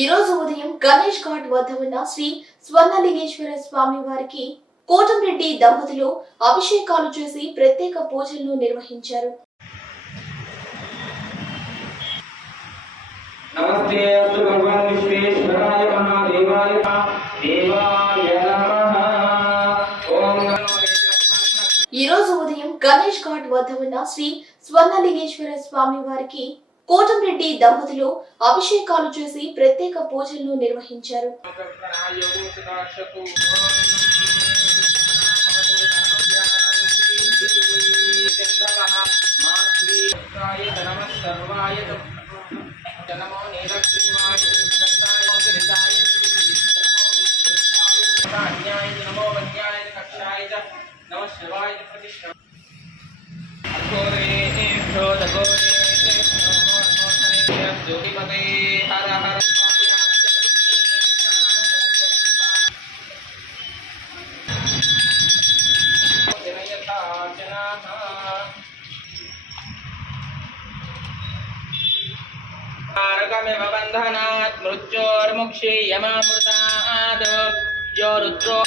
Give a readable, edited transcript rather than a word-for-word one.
ఈ రోజు ఉదయం గణేష్ ఘాట్ వద్ద ఉన్న శ్రీ స్వర్ణలింగేశ్వర స్వామి వారికి కోటంరెడ్డి దంపతులు అభిషేకాలు చేసి ప్రత్యేక పూజలను నిర్వహించారు. నమస్తే అస్తు భగవాన్ విశ్వేశ్వరాయ మహాదేవాయ దేవాయ నమః. ఓం ఈ రోజు ఉదయం గణేష్ ఘాట్ వద్ద ఉన్న శ్రీ స్వర్ణలింగేశ్వర స్వామి వారికి కోటంరెడ్డి దంపతులు అభిషేకాలు చేసి ప్రత్యేక పూజలను నిర్వహించారు. बंधनात् मृत्योर्मुक्षीयमामृतात् यो रुद्रो